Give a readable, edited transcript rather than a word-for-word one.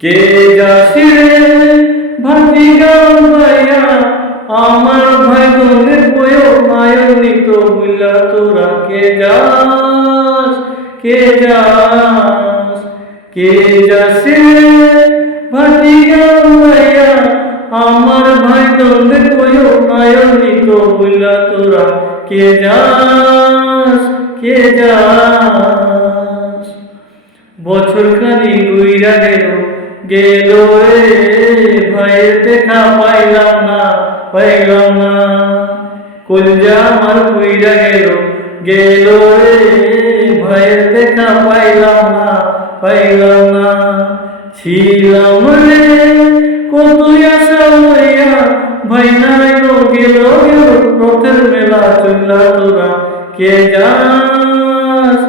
কে যাসিরে ভাতিগা ভাইয়া আমার ভাই বোনের বয় মায়নিত বুলা তোরা কে যাস কে যাসিরে ভাতিগা ভাইয়া আমার ভাই বোনের বয় মায়নিত বুলা তোরা কে যাস বছর খানি গুইরা গেল রে ভাইয়ের দেখা পাইলাম না কলজা আমার গুইরা গেল রে ভাইয়ের দেখা পাইলাম না ছিলাম রে কত আশা লইয়া ভাই নাই গেল রথের মেলা চললা তোরা কে যাস